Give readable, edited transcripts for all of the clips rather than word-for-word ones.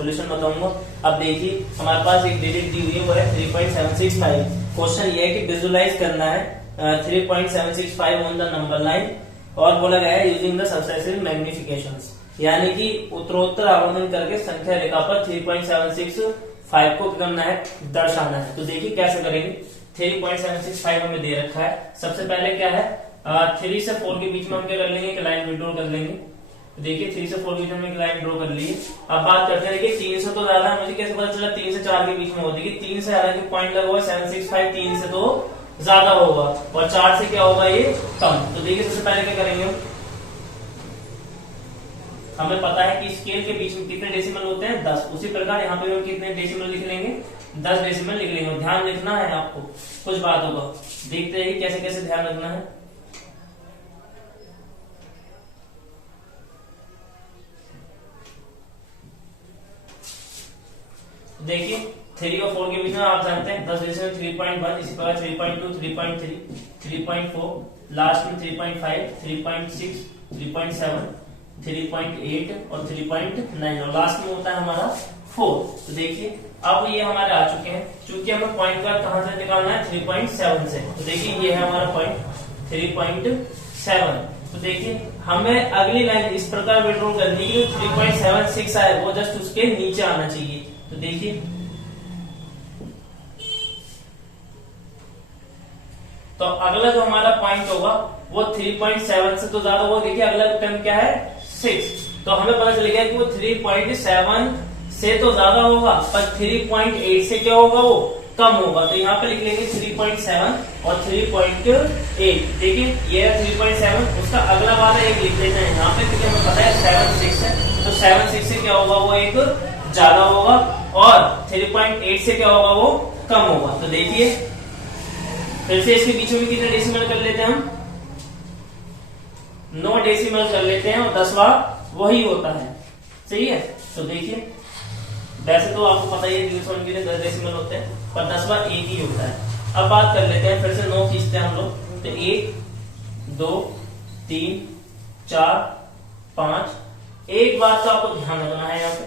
Solution बताऊंगा। अब देखिए हमारे पास एक डिजिट दी हुई है, वो है 3.765। क्वेश्चन ये है कि विजुलाइज करना है 3.765 ऑन द नंबर लाइन, और बोला गया है यूजिंग द सक्सेसिव मैग्निफिकेशंस, यानी कि उत्तरोत्तर आवर्धन करके संख्या रेखा पर 3.765 को करना है, दर्शाना है। तो देखिए कैसे करेंगे। 3.765 हमें दे रखा है। सबसे पहले क्या है, 3 से 4 के बीच में हम क्या कर लेंगे, एक लाइन विड्रॉ कर लेंगे। देखिए 3 से 4 के बीच में एक लाइन ड्रॉ कर ली। अब बात करते हैं, देखिए 3 से तो ज्यादा है, मुझे कैसे पता चला 3 से 4 के बीच में होती है। 3 से हालांकि पॉइंट लगा हुआ है 765, 3 से तो ज्यादा होगा, और 4 से क्या होगा, ये कम। तो देखिए सबसे पहले क्या करेंगे, हमें पता है कि स्केल के बीच में कितने डेसिमल होते हैं, 10। उसी प्रकार यहाँ पे हम कितने डेसिमल लिख लेंगे, 10 डेसिमल लिख लेंगे। ध्यान रखना है आपको कुछ बातों का, देखते हैं कैसे कैसे ध्यान रखना है। देखिए 3 और 4 के बीच में आप जानते हैं 10 डेसिमल 3.1, इसी प्रकार 3.2, 3.3, 3.4, लास्ट में 3.5, 3.6, 3.7, 3.8 और 3.9, और लास्ट में होता है हमारा 4। तो देखिए अब ये हमारे आ चुके हैं। चूंकि हमें पॉइंट का कहां से निकालना है, 3.7 से। तो देखिए ये है हमारा पॉइंट 3.7। तो देखिए हमें अगली लाइन इस प्रकार विड्रॉ करनी है, 3.76 आए वो जस्ट उसके नीचे आना चाहिए। तो देखिए तो अगला जो हमारा पॉइंट होगा वो 3.7 से तो ज्यादा होगा। देखिए अगला टर्म क्या है, 6। तो हमें पता चलेगा कि वो 3.7 से तो ज्यादा होगा, पर 3.8 से क्या होगा, वो कम होगा। तो यहाँ पे लिख लेंगे 3.7 और 3.8। देखिए ये है 3.7, उसका अगला वाला एक लिख लेते हैं यहाँ पे, क्योंकि हमें पता है 7.6 है। तो 7.6 से क्या होगा, वो एक ज्यादा होगा, और 3.8 से क्या होगा, वो कम होगा। तो देखिए फिर से इसके बीच में कितने डेसिमल कर लेते हैं हम, 9 डेसिमल कर लेते हैं, और 10वां वही होता है। सही है। तो देखिए वैसे तो आपको पता ही है न्यूटन के लिए 10 डेसिमल होते हैं, पर 10वां एक ही होता है। अब बात कर लेते हैं, फिर से 9 खींचते हैं हम लोग। तो 1 2 3 4 5। एक बात का आपको ध्यान रखना है यहाँ पे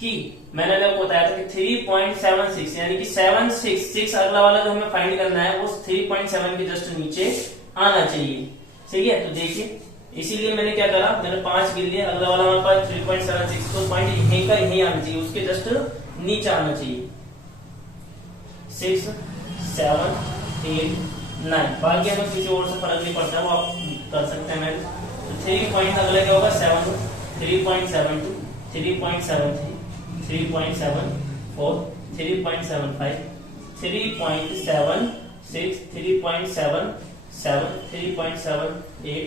कि मैंने आपको बताया था कि 3.76 यानी कि 766 अगला वाला जो हमें फाइंड करना है वो 3.7 के जस्ट नीचे आना चाहिए। सही है। तो देखिए इसीलिए मैंने क्या करा, मैंने 5 गिन लिए, अगला वाला हमारे पास 3.76, तो पॉइंट यहीं का यहीं आना चाहिए, उसके जस्ट नीचे आना चाहिए। 6 7 8 9, बाकी हमें किसी और से फर्क नहीं पड़ता, वो आप कर सकते हैं। मैंने तो 3 पॉइंट अगला क्या होगा, 7, 3.72, 3.73, 3.74, 3.75, 3.76, 3.77, 3.78,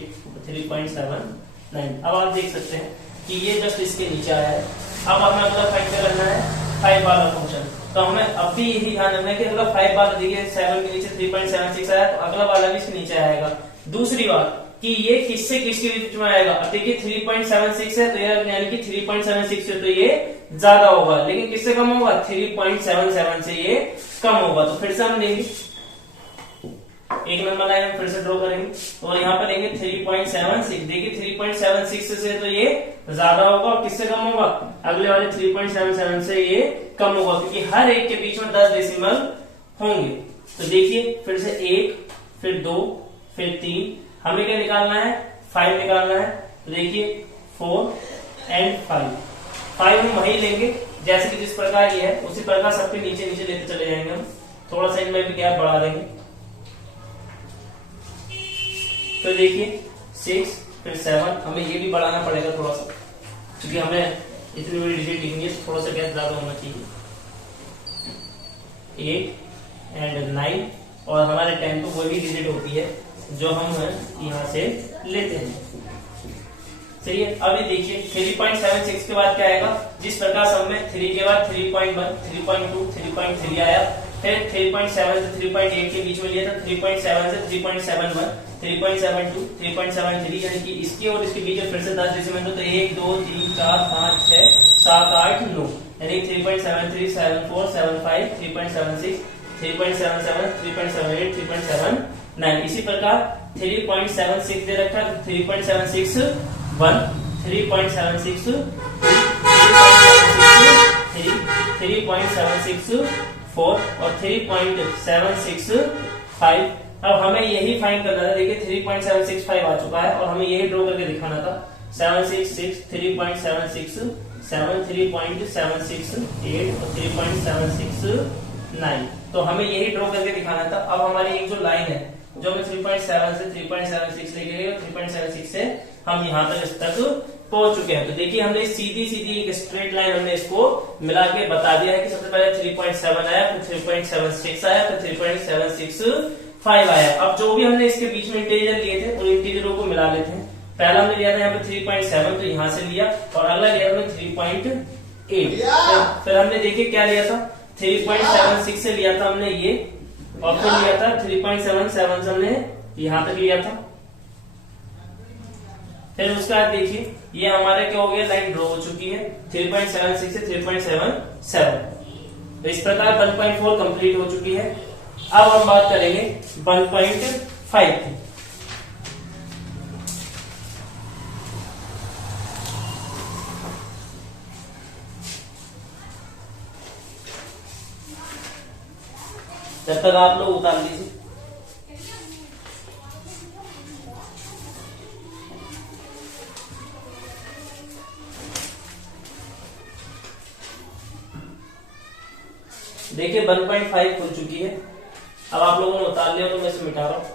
3.79। अब आप देख सकते हैं कि ये जस्ट इसके नीचे आया है। अब हमें अगला फाइंड करना है 5 वाला फंक्शन। तो हमें अब भी यही ध्यान रखना है कि अगला 5 वाला, देखिए 7 के नीचे 3.76 आया, तो अगला वाला भी इसके नीचे आएगा। दूसरी बात कि ये किससे किसके बीच में आएगा। अब देखिए 3.76 है, तो यानी कि 3.76 से तो ये ज्यादा होगा, लेकिन किससे कम होगा, 3.77 से ये कम होगा। तो फिर से हम लेंगे एक नंबर लाइन हम फिर से ड्रॉ करेंगे, और यहाँ पे लेंगे 3.76। देखिए 3.76 से तो ये ज्यादा होगा, और किससे कम होगा, अगले वाले 3.77 से ये कम होगा, क्योंकि हर एक के बीच में 10 डेसिमल होंगे। तो देखिए फिर से 1, फिर 2, फिर 3, हमें क्या निकालना है, 5 निकालना है। तो देखिए 4 एंड 5 हम वही लेंगे जैसे कि जिस प्रकार ये है, उसी प्रकार सबके नीचे नीचे लेते चले जाएंगे हम। थोड़ा सा इनमें भी गैप बढ़ा देंगे। तो देखिए 6 फिर 7, हमें ये भी बढ़ाना पड़ेगा थोड़ा सा, क्योंकि हमें इतनी बड़ी डिजिट लिखेंगे, थोड़ा सा गैप ज्यादा होना चाहिए। 8 एंड 9, और हमारे 10 तो वही डिजिट होती है जो हम यहाँ से लेते हैं। सही है। अभी देखिए 3.76 के बाद क्या आएगा, जिस प्रकार सब में 3 के बाद 3.1, 3.2, 3.3 आया, फिर 3.7 से 3.8 के बीच में लिया था, 3.7 से 3.71, 3.72, 3.73, यानी कि इसकी और इसके बीच में फिर से 10 डेसिमल, तो 1 2 3 4 5 6 7 8 9, यानी 3.73, 74, 75, 3.76, 3.77, 3.78, 3.79। इसी प्रकार 3.76 दे रखा है, 3.76 1, 3.76 2, 3.76 3.764 और 3.765। अब हमें यही फाइंड करना था। देखिए 3.765 आ चुका है और हमें यही ड्रॉ करके दिखाना था। 766 3.76 7 3.768 और 3.769। तो हमें यही ड्रॉ करके दिखाना था। अब हमारी एक जो लाइन है जो हमें 3.7 से 3.76 लेके गई और 3.76 से हम यहाँ तक इस तक पहुंच चुके हैं। तो देखिए हमने सीधी सीधी एक स्ट्रेट लाइन हमने इसको मिला के बता दिया है कि सबसे पहले 3.7 आया, फिर 3.76 आया, फिर 3.765 आया। अब जो भी हमने इसके बीच में इंटीजर लिए थे उन इंटीजरों को मिला लेते हैं। पहला हमने लिया था यहाँ पे 3.7 तो यहाँ से लिया और अगला लिया हमने 3.8। फिर हमने देखिए क्या लिया था 3.76 से लिया था हमने ये और फिर लिया था 3.77 से हमने यहाँ तक लिया था। फिर उसके बाद देखिए ये हमारे क्या हो गया लाइन ड्रॉ हो चुकी है 3.76 से 3.77। तो इस प्रकार 1.4 कंप्लीट हो चुकी है। अब हम बात करेंगे 1.5 की। जब तक आप लोग उतार लीजिए। देखिए 1.5 खुल चुकी है। अब आप लोगों ने उतार लिया तो मैं इसे मिटा रहा हूं।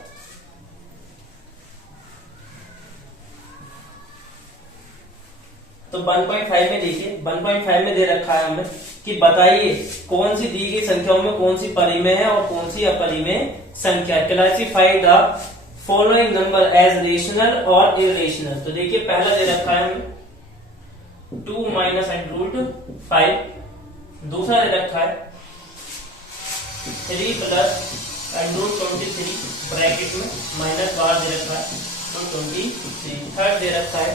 तो 1.5 में देखिए 1.5 में दे रखा है हमें कि बताइए कौन सी दी गई संख्याओं में कौन सी परिमेय है और कौन सी अपरिमेय संख्या। Classify the following number as rational और इरेशनल। तो देखिए पहला दे रखा है हमें 2 माइनस √5। दूसरा दे रखा है 3 प्लस √23 ब्रैकेट में माइनस बाहर दे रखा है तो 23। थर्ड दे रखा है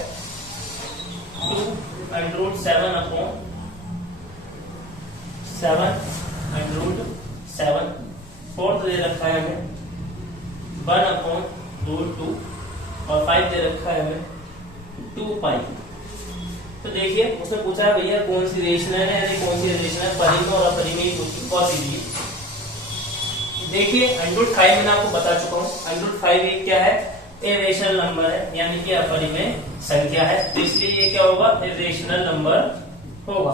2√7 अपॉन 7 फोर्थ दे रखा है हमें 1/√2 और 5 दे रखा है हमें 2π। तो देखिए उसने पूछा है भैया कौन सी रेशनल है यानी कौन सी रेशनल परिमेय और अपरिमेय कौन सी दी। देखिए √5 मैंने आपको बता चुका हूँ। √5 एक क्या है इरेशनल नंबर है यानी कि अपरिमेय संख्या है। तो इसलिए ये क्या होगा इरेशनल नंबर होगा।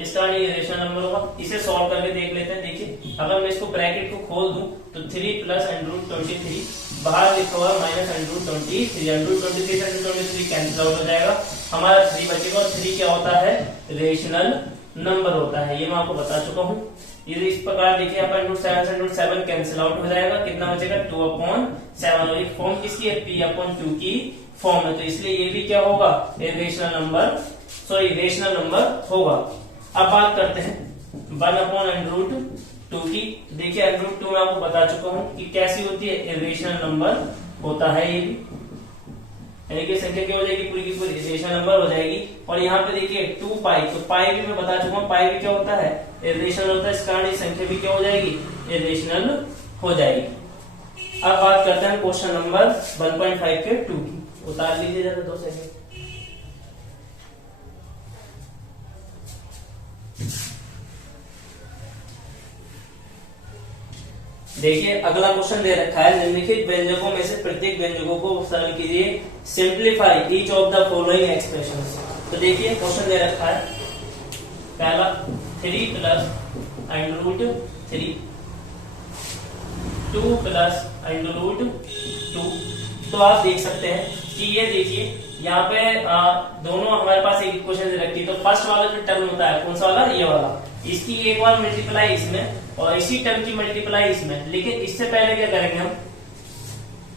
इसका ये इरेशनल नंबर होगा। इसे सॉल्व करके देख लेते हैं। देखिए अगर मैं इसको ब्रैकेट को खोल दूं तो 3 प्लस √23 बाहर लिखा हुआ माइनस √23 √23 से √23 कैंसिल आउट हो जाएगा। हमारा 3 बचेगा और 3 क्या होता है रेशनल नंबर होता है। ये मैं आपको बता चुका हूँ। ये इस प्रकार देखिए यहाँ पर √7 से √7 कैंसिल आउट हो जाएगा। कितना बचेगा 2/7 और एक फॉर्म किसकी है p/2 की फॉर्म है। तो इसलिए ये भी क्या होगा इरेशनल नंबर होगा। अब बात करते हैं 1/√2 की। देखिए √2 मैं आपको बता चुका हूँ कि कैसी होती है इरेशनल नंबर होता है। ये भी यानी कि संख्या क्या हो जाएगी पूरी की पूरी इरेशनल नंबर हो जाएगी। और यहाँ पे देखिए 2π तो पाई भी मैं बता चुका हूँ पाई भी क्या होता है इरेशनल होता है। इस कारण ये संख्या भी क्या हो जाएगी इरेशनल हो जाएगी। अब बात करते हैं क्वेश्चन नंबर 1.5 के 2 की। उतार लीजिए जरा 2 सेकंड। देखिए अगला क्वेश्चन दे रखा है निम्नलिखित व्यंजकों में से प्रत्येक व्यंजकों को सरल कीजिए। Simplify each of the following expressions. तो देखिए क्वेश्चन दे रखा है पहला 3 प्लस √3 2 प्लस √2। तो आप देख सकते हैं कि ये देखिए यहाँ पे दोनों हमारे पास एक इक्वेशन दे रखी है। तो फर्स्ट वाला जो टर्म होता है कौन सा वाला ये वाला इसकी एक बार मल्टीप्लाई इसमें और इसी टर्म की मल्टीप्लाई इसमें। लेकिन इससे पहले क्या करेंगे हम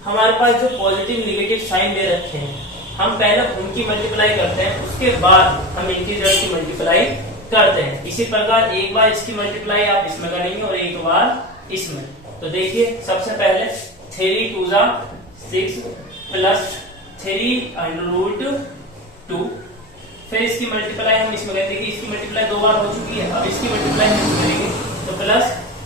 हमारे पास जो पॉजिटिव नेगेटिव साइन दे रखे हैं हम पहले उनकी मल्टीप्लाई करते हैं उसके बाद हम इंटीजर की मल्टीप्लाई करते हैं। इसी प्रकार एक बार इसकी मल्टीप्लाई आप इसमें करेंगे और एक बार इसमें। तो देखिए सबसे पहले 3 2 6 प्लस 3√2 फिर इसकी मल्टीप्लाई हम इसमें करेंगे। इसकी मल्टीप्लाई 2 बार हो चुकी है। अब इसकी मल्टीप्लाई हम इसमें करेंगे तो प्लस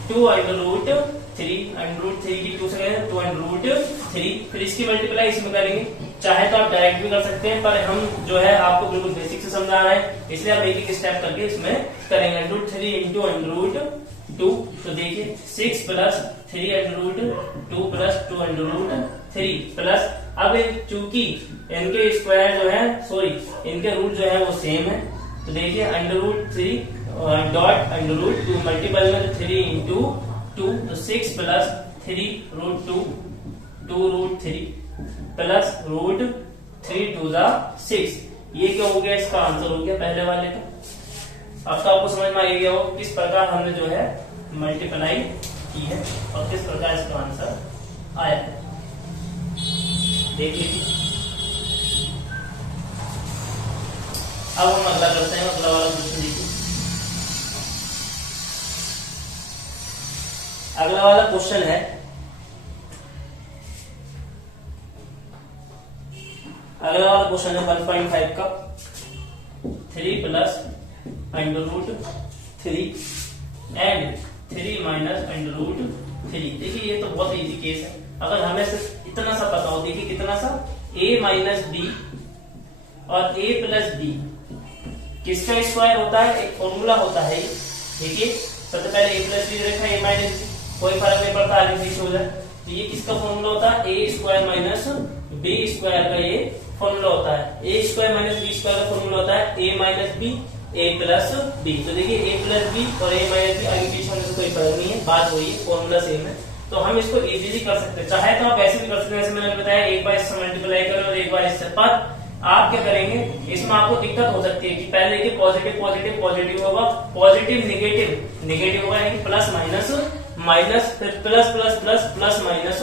2√3 की 2 से करेंगे 2√3 फिर इसकी मल्टीप्लाई इसमें करेंगे चाहे तो आप डायरेक्ट भी कर सकते हैं, पर हम जो है आपको बिल्कुल बेसिक से समझा रहे हैं, इसलिए आप एक एक स्टेप करके इसमें करेंगे। √3 इंटू √2, तो देखिए 6 प्लस 3 √2 प्लस 2 √3 प्लस, अब चूंकि इनके स्क्वायर जो है, सॉरी इनके रूट जो है वो सेम है, तो देखिए √3 डॉट √2 मल्टीपल में 3 इंटू 2, तो 6 प्लस 3 √2 2 √3 प्लस √3 2 6। ये क्या हो गया, इसका आंसर हो गया पहले वाले का। अब तो आपको समझ में आ गया हो किस प्रकार हमने जो है मल्टीप्लाई की है और किस प्रकार इसका आंसर आया है। देख लीजिए। अब हम अगला करते हैं, अगला वाला क्वेश्चन देखिए। अगला वाला क्वेश्चन है, अगला वाला क्वेश्चन है 1.5 का 3 प्लस √3 एंड 3 माइनस √3। देखिए ये तो बहुत इजी केस है, अगर हमें सिर्फ इतना सा पता हो, देखिए कितना सा, a माइनस बी और a प्लस बी किसका स्क्वायर होता है, एक फॉर्मूला होता है। देखिए सबसे पहले a प्लस बी रखा है, a माइनस बी, कोई फर्क नहीं पड़ता आगे पीछे हो जाए, तो ये किसका फॉर्मूला होता है, a square minus B square का ये फॉर्मूला होता है। a square minus B square का फॉर्मूला होता है a minus B a plus B. तो देखिए a प्लस बी और a माइनस बी आगे पीछे होने से कोई फर्क नहीं है, बात वही है, फॉर्मूला सेम है, तो हम इसको इजीली कर सकते हैं। चाहे तो आप ऐसे भी कर सकते हैं, जैसे मैंने बताया एक बार इससे मल्टीप्लाई करें और एक बार इससे, पर आप क्या करेंगे, इसमें आपको दिक्कत हो सकती है कि पहले देखिए पॉजिटिव पॉजिटिव पॉजिटिव होगा, पॉजिटिव नेगेटिव नेगेटिव होगा, यानी प्लस माइनस माइनस, फिर plus plus plus plus minus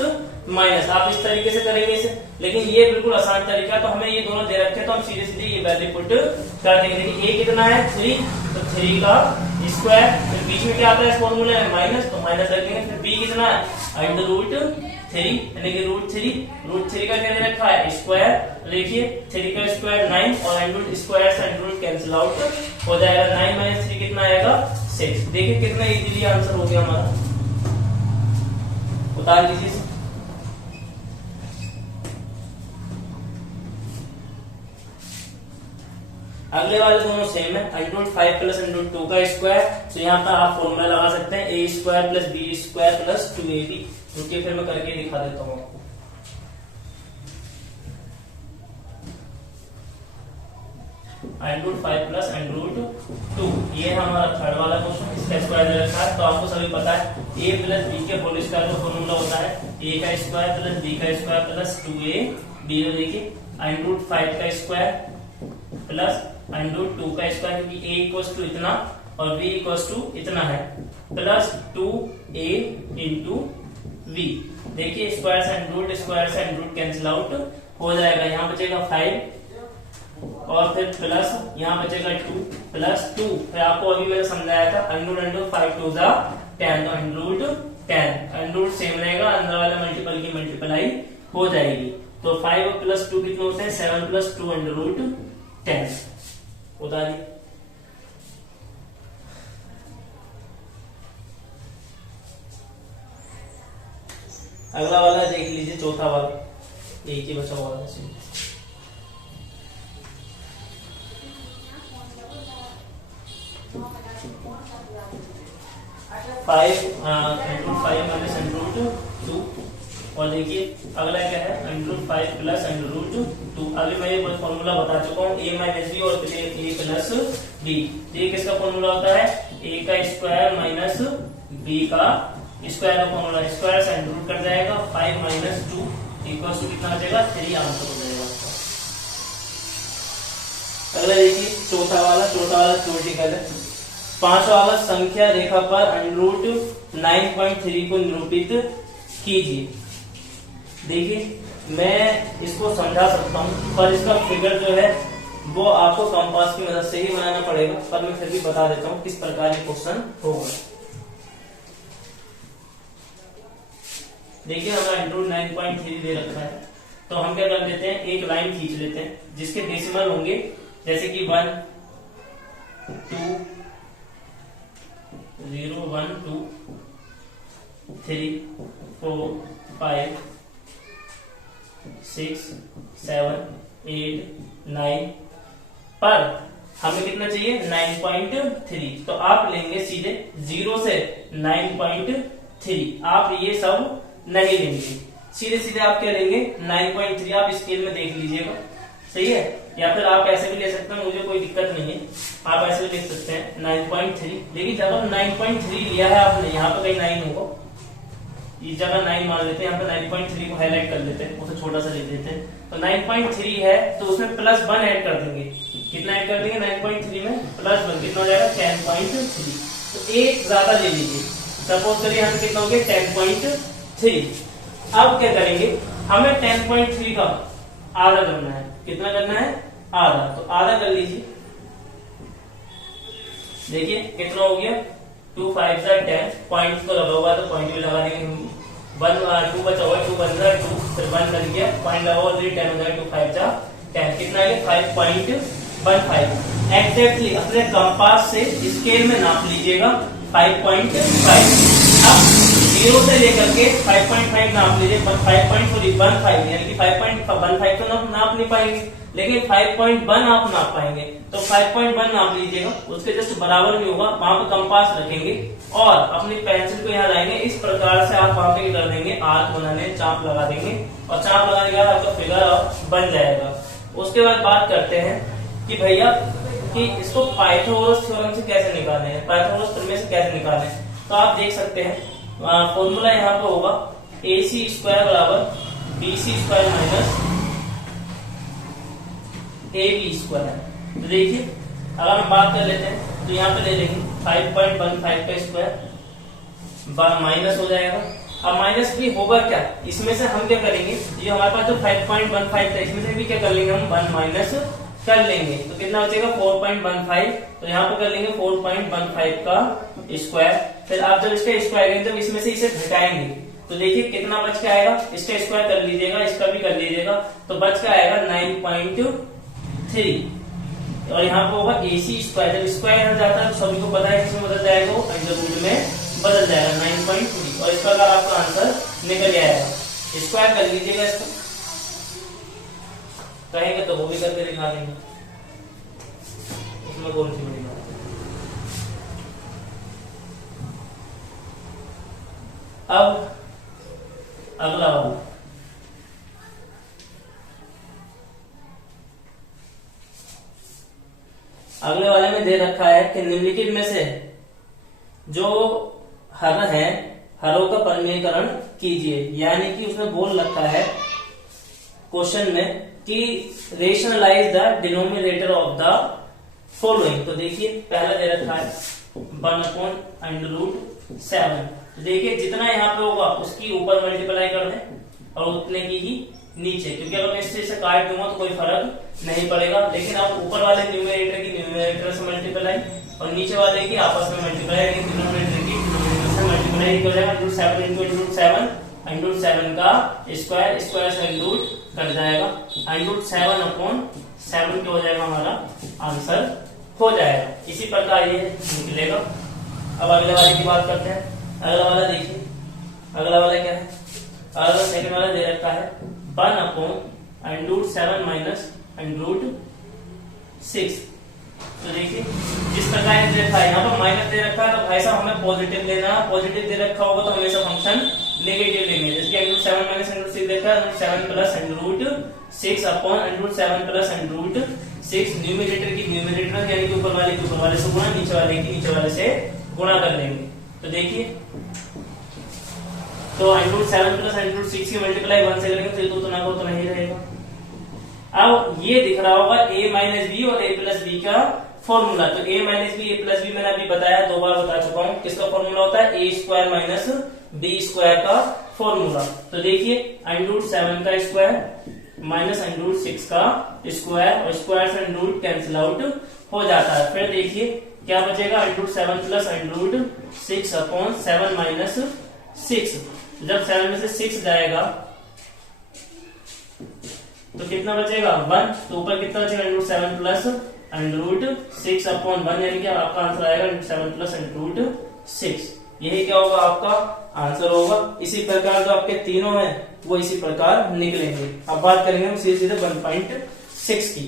minus, आप इस तरीके से करेंगे इसे। लेकिन ये बिल्कुल आसान तरीका, तो हमें ये दोनों दे रखे हैं, तो हम सीधे सीधे ये वैल्यू पुट कर देंगे। देखिए a कितना है 3, तो 3 का स्क्वायर, फिर बीच में क्या आता है इस फॉर्मूले में माइनस, तो माइनस रखेंगे, फिर b कितना है √3 यानी कि √3 का क्या दे रखा है स्क्वायर, देखिए 3 का स्क्वायर 9 और अंडर स्क्वायर से अंडर कैंसिल आउट हो जाएगा, 9 माइनस 3 कितना आएगा 6। देखिए कितना इजीली आंसर हो गया हमारा, उतार लीजिए। अगले वाले दोनों सेम है, √5 प्लस √2 का स्क्वायर, तो यहाँ पर आप फॉर्मूला लगा सकते हैं a square plus b square plus 2ab। रुकिए फिर मैं करके दिखा देता हूँ आपको। √5 प्लस √2, ये हमारा थर्ड वाला क्वेश्चन, इसका स्क्वायर दे रखा है, तो आपको सभी पता है a प्लस b के होल स्क्वायर का फॉर्मूला होता है a का स्क्वायर प्लस b का स्क्वायर प्लस 2ab। देखिए √5 का स्क्वायर प्लस √2 का स्क्वायर, क्योंकि a इक्वल्स टू इतना और b इक्वल्स टू इतना है, प्लस 2a इंटू v। देखिए स्क्वायर से √ कैंसिल आउट हो जाएगा, यहाँ बचेगा 5 और फिर प्लस यहाँ बचेगा 2 प्लस 2, फिर आपको अभी मैंने समझाया था √5 2 10, तो √10 सेम रहेगा, अंदर वाले मल्टीपल की मल्टीप्लाई हो जाएगी, तो 5 प्लस 2 कितने होते हैं 7 प्लस 2 √10 उतारिए। अगला वाला देख लीजिए, चौथा वाला, एक ही बचा हुआ है। 5 माइनस √2, और देखिए अगला क्या है √5 प्लस √2। अभी मैं ये फॉर्मूला बता चुका हूँ, a माइनस बी और फिर a प्लस बी। ये किसका फॉर्मूला होता है, a का स्क्वायर माइनस b का स्क्वायर का फॉर्मूला, स्क्वायर से √ कट जाएगा, 5 माइनस 2 इक्वल्स टू कितना बचेगा 3, आंसर हो जाएगा। अगला देखिए चौथा वाला थ्योरेटिकल है। पांचवा वाला संख्या रेखा पर √9.3 को निरूपित कीजिए। देखिए मैं इसको समझा सकता हूँ, पर इसका फिगर जो है वो आपको कंपास की मदद से ही बनाना पड़ेगा, पर मैं फिर भी बता देता हूँ किस प्रकार ये क्वेश्चन होगा। देखिए हमारा √9.3 दे रखा है, तो हम क्या कर देते हैं, एक लाइन खींच लेते हैं जिसके डेसिमल होंगे, जैसे कि 1 2 0 1 2 3 4 5 6 7 8 9 पर हमें कितना चाहिए 9.3। तो आप लेंगे सीधे 0 से 9.3। आप ये सब नहीं लेंगे, सीधे सीधे आप क्या लेंगे 9.3। आप स्केल में देख लीजिएगा, सही है। या फिर आप ऐसे भी ले सकते हैं, मुझे कोई दिक्कत नहीं है, आप ऐसे भी लिख सकते हैं 9.3। लेकिन जब 9.3 लिया है आपने, यहाँ पे कहीं 9 होगा, इस जगह 9 मान लेते हैं, यहाँ पे 9.3 को हाईलाइट कर लेते हैं, उसे छोटा सा लिख देते हैं। तो 9.3 है तो उसमें +1 ऐड कर देंगे। कितना ऐड कर देंगे 9.3 में +1, कितना हो जाएगा 10.3। तो एक ज्यादा ले लीजिए, सपोज करिए हम कितना हो गया 10.3। अब क्या करेंगे, हमें 10.3 का आधा करना है। कितना करना है आधा, तो आधा कर लीजिए। देखिए कितना हो गया 2 5 10। पॉइंट को लगा हुआ तो पॉइंट भी लगा देंगे। 2 बचा हुआ, 2 1 2, फिर 1 लग गया, पॉइंट लगा हुआ 3 10 हो जाएगा, 2 5 10। कितना है 5.15। एग्जैक्टली अपने कंपास से स्केल में नाप लीजिएगा 5.5। अब 0 से लेकर के 5.5 नाप लीजिए, 5.15 यानी कि 5.15 तो नाप नहीं पाएंगे, लेकिन 5.1 आप नाप पाएंगे। तो 5.1 नाप लीजिएगा, उसके जस्ट बराबर नहीं होगा, वहां पर कंपास रखेंगे और अपनी पेंसिल को यहाँ लाएंगे। इस प्रकार से आप वहां पे कर देंगे, आर्क बनाने चाप लगा देंगे और चाप लगाने के बाद आपका फिगर बन जाएगा। उसके बाद बात करते हैं कि भैया कि इसको पाइथागोरस थ्योरम से कैसे निकालें, पाइथागोरस प्रमेय से कैसे निकालें। तो आप देख सकते हैं फॉर्मूला यहाँ पे होगा AC² बराबर BC² माइनस AB²। तो देखिए अगर हम बात कर लेते हैं तो यहाँ पे ले लेंगे 5.15 का स्क्वायर माइनस हो जाएगा। अब माइनस भी होगा क्या, इसमें से हम क्या करेंगे, ये हमारे पास जो 5.15 था इसमें से भी क्या कर लेंगे हम 1 माइनस कर लेंगे। तो कितना बचेगा 4.15। तो यहाँ पे कर लेंगे 4.15 का स्क्वायर। फिर आप जब इसका स्क्वायर करेंगे, जब इसमें से इसे घटाएंगे तो देखिए कितना बच के आएगा, इसका स्क्वायर कर लीजिएगा, इसका भी कर लीजिएगा, तो बच के आएगा 9.3। और यहाँ पे होगा AC²। जब स्क्वायर यहाँ जाता है तो सभी को पता है इसमें बदल जाएगा, वो अंडर रूट में बदल जाएगा 9.3। और इसका अगर आपका आंसर निकल आएगा, स्क्वायर कर लीजिएगा इसको, कहेंगे तो वो भी करके दिखा देंगे, उसमें कौन सी बड़ी बात। अब अगला वाला, अगले वाले में दे रखा है कि निम्नलिखित में से जो हर है हरों का परिमेयकरण कीजिए। यानी कि उसने बोल रखा है क्वेश्चन में कि rationalise the denominator of the following. तो देखिए पहला दे रखा है 1/√7। तो देखिए जितना यहाँ पे होगा उसकी ऊपर मल्टीप्लाई कर दें और उतने की ही नीचे, क्योंकि अगर मैं इससे काट दूंगा तो कोई फर्क नहीं पड़ेगा। लेकिन आप ऊपर वाले न्यूमरेटर की न्यूमरेटर से मल्टीप्लाई और नीचे वाले की आपस में मल्टीप्लाई, डिनोमिनेटर की डिनोमिनेटर से मल्टीप्लाई हो जाएगा। √7 × √7 का स्क्वायर, स्क्वायर से रूट कट जाएगा, √7/7 क्या हो जाएगा हमारा आंसर हो जाएगा। इसी प्रकार ये निकलेगा। अब अगले वाले की बात करते हैं। अगला वाला देखिए, अगला वाला क्या है, अगला सेकंड वाला दे रखा है 1/√7 माइनस √6। तो देखिए जिस प्रकार दे रखा है, यहाँ पर माइनस दे रखा है तो भाई साहब हमें पॉजिटिव लेना है। पॉजिटिव दे रखा होगा तो हमेशा फंक्शन नेगेटिव लेंगे। जैसे √7 माइनस √6 देखा है, 7 प्लस √6 अपॉन √7 प्लस √6। न्यूमरेटर की न्यूमरेटर यानी कि ऊपर वाले की ऊपर वाले से गुणा, नीचे वाले की नीचे वाले से गुणा कर लेंगे। तो देखिए तो √7 प्लस √6 की मल्टीप्लाई 1 से करेंगे तो ना तो नहीं रहेगा। अब ये दिख रहा होगा a माइनस बी और a प्लस बी का फॉर्मूला। तो a minus B a plus B मैंने अभी बताया, 2 बार बता चुका हूँ। किसका फॉर्मूला होता है a² माइनस b² का फॉर्मूला। तो देखिए √7 का स्क्वायर माइनस √6 का स्क्वायर और स्क्वायर से रूट कैंसिल आउट हो जाता है। फिर देखिए क्या बचेगा √7 प्लस √6 अपॉन 7 माइनस 6। जब 7 में से 6 जाएगा तो कितना बचेगा 1। तो ऊपर कितना बचेगा √7 प्लस √6 अपॉन 1, यानी कि आपका आंसर आएगा √7 प्लस √6। यही क्या होगा आपका आंसर होगा। इसी प्रकार जो आपके तीनों हैं वो इसी प्रकार निकलेंगे। अब बात करेंगे हम सीधे सीधे 1.6 की।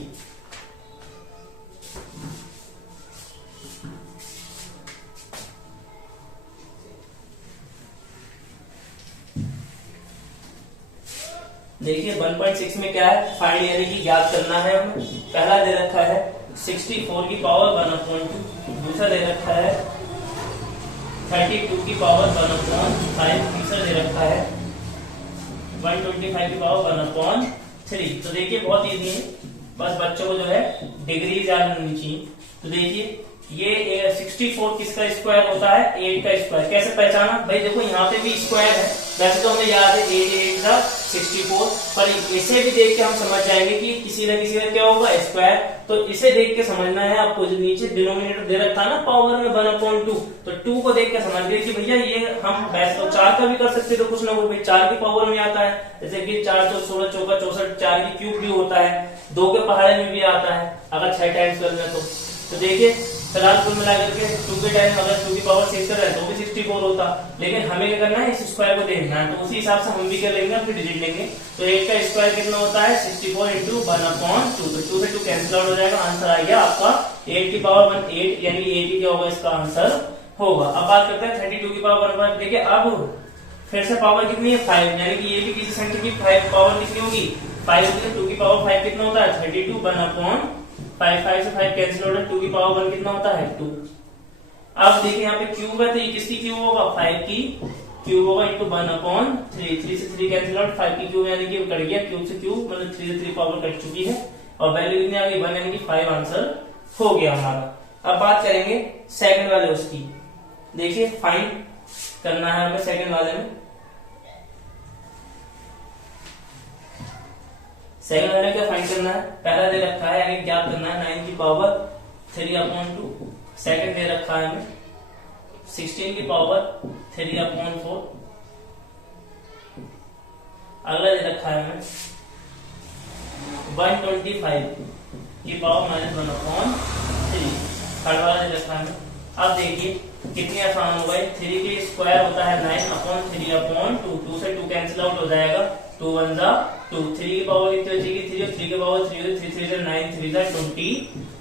देखिए 1.6 में क्या है, फाइंड यानी कि ज्ञात करना है हमें। पहला दे रखा है 64 की पावर 1/2, दूसरा दे रखा है 32 की पावर 1/5, तीसरा दे रखा है 125 की पावर 1/3। तो देखिए बहुत इजी है, बस बच्चों को जो है डिग्री याद होनी चाहिए। तो देखिए ये 64 किसका स्क्वायर होता है, 8 का स्क्वायर। कैसे पहचाना भाई, देखो यहाँ पे भी स्क्वायर है, वैसे तो हमें याद है 8 8 का 64, पर इसे भी देख के हम समझ जाएंगे कि किसी न किसी का क्या होगा स्क्वायर। तो इसे देख के समझना है आपको, जो नीचे डिनोमिनेटर दे रखा है ना पावर में 1/2, तो 2 को देख के समझ गए कि भैया ये हम वैसे तो 4 का भी कर सकते, तो कुछ ना कुछ भाई 4 की पावर में आता है। जैसे कि 4 4 16 चौका 64, 4 की क्यूब भी होता है, 2 के पहाड़े में भी आता है अगर 6 टाइम्स कर लें तो देखिए फिलहाल कुल मिलाकर के 2 के टाइम अगर 2 की पावर 6 कर रहे हैं तो भी 64 होता, लेकिन हमें क्या करना है इस स्क्वायर को देखना है। तो उसी हिसाब से हम भी कर लेंगे, फिर डिजिट लेंगे। तो 8 का स्क्वायर कितना होता है 64 इंटू 1/2, तो 2 से 2 कैंसिल आउट हो जाएगा, आंसर आ गया आपका 8 की पावर 1 8, यानी 8 ही क्या होगा इसका आंसर होगा। अब बात करते हैं 32 की पावर 1/5। देखिए अब फिर से पावर कितनी है 5, यानी कि ये भी किसी संख्या की 5 पावर कितनी होगी 5 होगी। 2 की पावर 5 कितना होता है 32 1/5, 5 से 5 कैंसिल हो रहा है, 2 की पावर 1 कितना होता है 2। अब देखिए यहाँ पे क्यूब है, तो ये किसकी क्यूब होगा 5 की क्यूब होगा इंटू 1/3, 3 से 3 कैंसिल आउट, 5 की क्यूब यानी कि कट गया, क्यूब से क्यूब मतलब 3 से 3 पावर कट चुकी है, और वैल्यू कितनी आ गई 1, यानी कि 5 आंसर हो गया हमारा। अब बात करेंगे सेकंड वाले उसकी। देखिए फाइंड करना है हमें सेकंड वाले में। सेकंड वाले क्या फाइंड करना है, पहला दे रखा है यानी ज्ञात करना है 9 की पावर 3/2, सेकंड दे रखा है हमें 16 की पावर 3/4, अगला दे रखा है हमें 125 की पावर -1/3, थर्ड वाला दे रखा है हमें। अब देखिए कितनी आसान हो गई, 3 के स्क्वायर होता है 9/3/2, 2 से 2 कैंसिल आउट हो जाएगा, 2 1 जा 2, 3 की पावर कितनी बचेगी 3, और 3 की पावर 3, 3 3 9, 3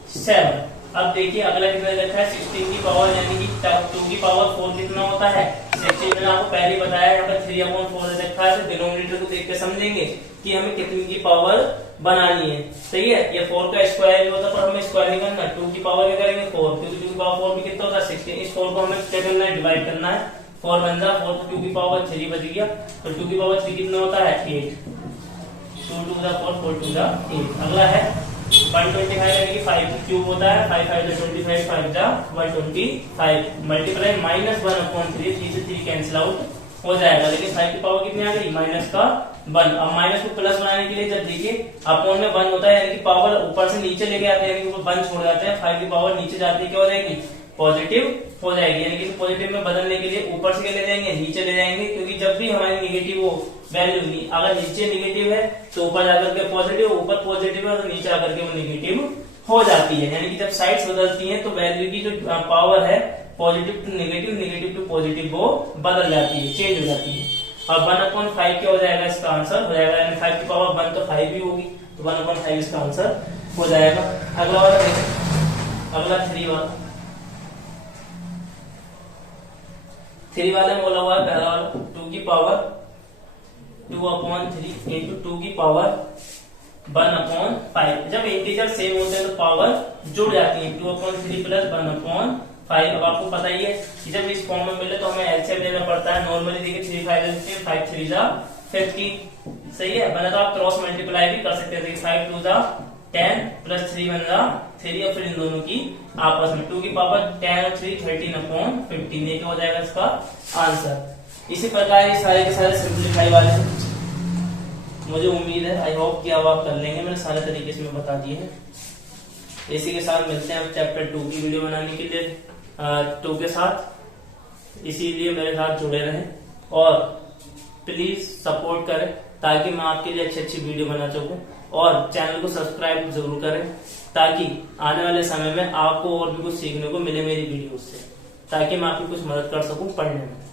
27। अब देखिए अगला कितना रखा है 16 की पावर, यानी कि 2 की पावर 4 कितना होता है 16। मैंने आपको पहले बताया यहाँ पर 3/4 रखा है, तो डिनोमिनेटर को देख के समझेंगे कि हमें कितनी की पावर बनानी है। सही है, ये 4 का स्क्वायर भी होता है, पर हमें स्क्वायर नहीं करना, 2 की पावर क्या करेंगे 4, क्योंकि 2 की पावर 4 भी कितना होता है 16। इस 4 को हमें क्या करना है डिवाइड करना है, 4 1 जा 4, 2 की पावर 3 बच गया, तो 2 की पावर 3 कितना होता है 8, 2 2 जा 4, 4 2 जा 8। अगला है 125 यानी कि 5 की क्यूब होता है, 5 5 जा 25, 5 जा 125, मल्टीप्लाई -1/3, 3 से 3 कैंसिल आउट हो जाएगा, लेकिन 5 की पावर कितनी आ गई माइनस का 1। अब माइनस को प्लस बनाने के लिए जब देखिए अपॉन में 1 होता है, यानी कि पावर ऊपर से नीचे लेके आते हैं, यानी कि 1 छोड़ जाते हैं, 5 की पावर नीचे जाती है क्या हो जाएगी पॉजिटिव हो जाएगी, यानी कि पॉजिटिव में बदलने के लिए ऊपर से ले जाएंगे नीचे ले जाएंगे, क्योंकि जब भी हमारी निगेटिव हो वैल्यू अगर नीचे निगेटिव है तो ऊपर जाकर के पॉजिटिव, ऊपर पॉजिटिव है तो नीचे आकर के वो निगेटिव हो जाती है, यानी कि जब साइड्स बदलती हैं तो वैल्यू की जो पावर है positive to negative, negative to positive वो बदल जाती है, चेंज हो जाती है। अब 1/5 क्या हो जाएगा इसका आंसर हो जाएगा, यानी 5 की पावर 1 तो 5 भी होगी, तो 1/5 इसका आंसर हो जाएगा। अगला वाला देखें, अगला 3 वाला, 3 वाले में बोला हुआ है पहला वाला 2 की पावर 2/3 इंटू 2 की पावर 1/5। जब इंटीजर सेम होते हैं तो पावर जुड़ जाती है, 2/3 प्लस 1/5। अब आपको पता ही है कि जब इस फॉर्म में मिले तो हमें एलसीएम लेना पड़ता है। नॉर्मली देखिए 3 5 5 3 जा 15, सही है, बना तो आप क्रॉस मल्टीप्लाई भी कर सकते हैं, 5 2 जा 10 प्लस 3 1 जा 3, और फिर इन दोनों की आपस में 2 की पावर 10 और 3 13/15, ये क्या हो जाएगा इसका आंसर। इसी प्रकार ये सारे के सारे सिंप्लीफाई वाले हैं, मुझे उम्मीद है आई होप कि अब आप कर लेंगे, मैंने सारे तरीके से मैं बता दिए हैं। इसी के साथ मिलते हैं अब चैप्टर 2 की वीडियो बनाने के लिए 2 के साथ, इसीलिए मेरे साथ जुड़े रहें और प्लीज सपोर्ट करें ताकि मैं आपके लिए अच्छी अच्छी वीडियो बना सकूं, और चैनल को सब्सक्राइब जरूर करें ताकि आने वाले समय में आपको और भी कुछ सीखने को मिले मेरी वीडियो से। ताकि मैं आपकी कुछ मदद कर सकूं पढ़ने में।